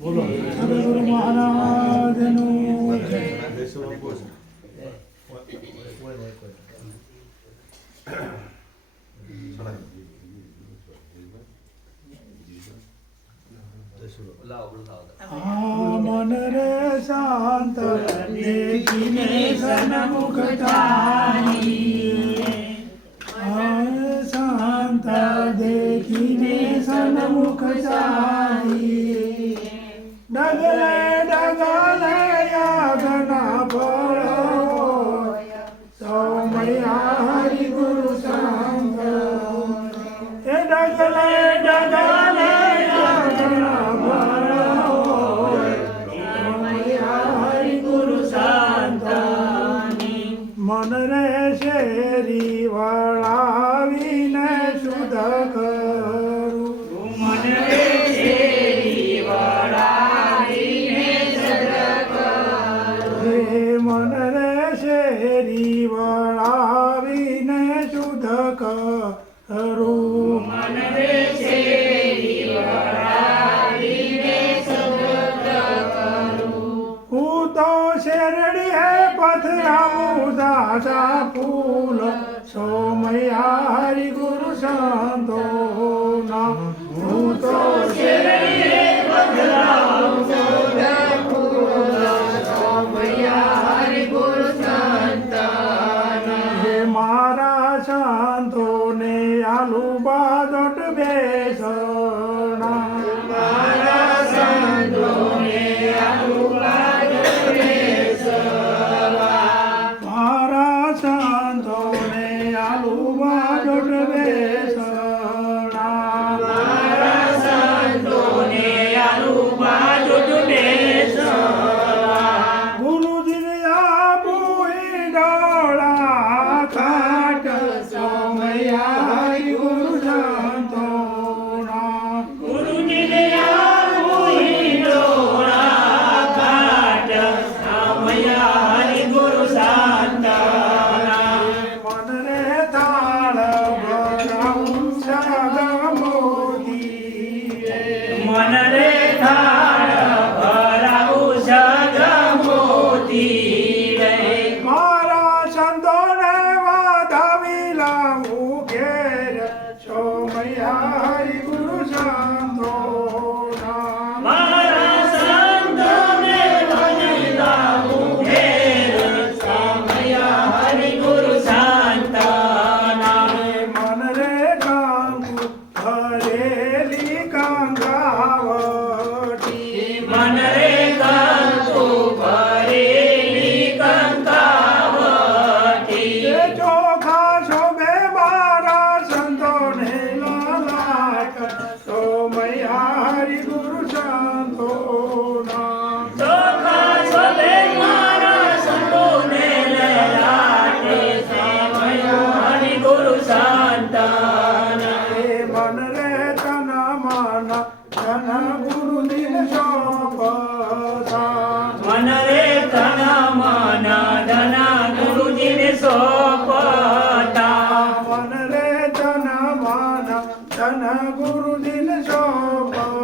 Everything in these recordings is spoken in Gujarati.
સદગુરુ મહારાજનું મન રે શાંત દેખીને સન્મુખ તારી શાંત દેખીને સન્મુખ તારી ડગલે ડગલે યાગના ફળ સૌમયા હરિ ગુરુ શાંત એ ડગલે ડગલે યાગના ફળ સૌમયા હરિ ગુરુ શાંત મન રે શેરી વળાવીને શુદ્ધ કરું મન રે શેરી મન રે શેરી વળાવીને શુદ્ધ કરું મન રે શેરી વળાવીને શુદ્ધ કરું હું તો શેરડી હે પથરાવું દાસા ફૂલ સોમયા હરિ ગુરુ સંતો ના હું તો શેરડી હે પથરાવું સંતોને આલુ બાદોટ બેસણા મારા સંતોને આલુ બાદોટ બેસણા મારા સંતોને આલુ બાદોટ બેસણા મારા સંતોને આલુ બાદોટ બેસણા ગુરુજીને આપુઈ ડોળા ખાટ સોમયા હરિ ગુરુ સંતોના ગુરુજીને આપુઈ ડોળા ખાટ સોમયા હરિ ગુરુ સંતોના મન રે તાળ ભરાવું સગમોતી મન રે તાળ ભરાવું સગમોતી મારા સંતોને વધાવી લાવું ઘેર સોમયા હરિ ગુરુ સંતોના મારા સંતોને વધાવી લાવું ઘેર સોમયા હરિ ગુરુ સંતોના મન રે કાંગુ ભરેલી કંકાવટી મન રે કાંગુ ભરેલી કંકાવટી ચોખા શોભે મારા સંતોને લાલાટ સોમયા હરિ ગુરુ સંતોના ચોખા શોભે મારા સંતોને લાલાટ સોમયા હરિ ગુરુ સંતોના મન રે તન મન ધન ગુરુ દિન સોપતા મન રે તન મન ધન ગુરુજીને સોપતા મન રે તન મન ધન ગુરુજીને સોપતા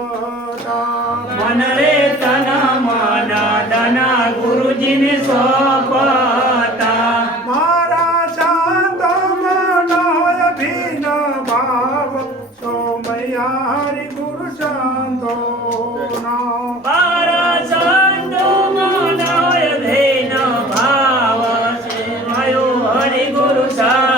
મન રે તન મન ધન ગુરુજીને સોપતા મારા શાંત મન હોય ભીન ભાવ સોમયા હરિ ગુરુ સંતોના મારા શાંત મન હોય ભીન ભાવ સોમયો હરિ ગુરુ સંતોના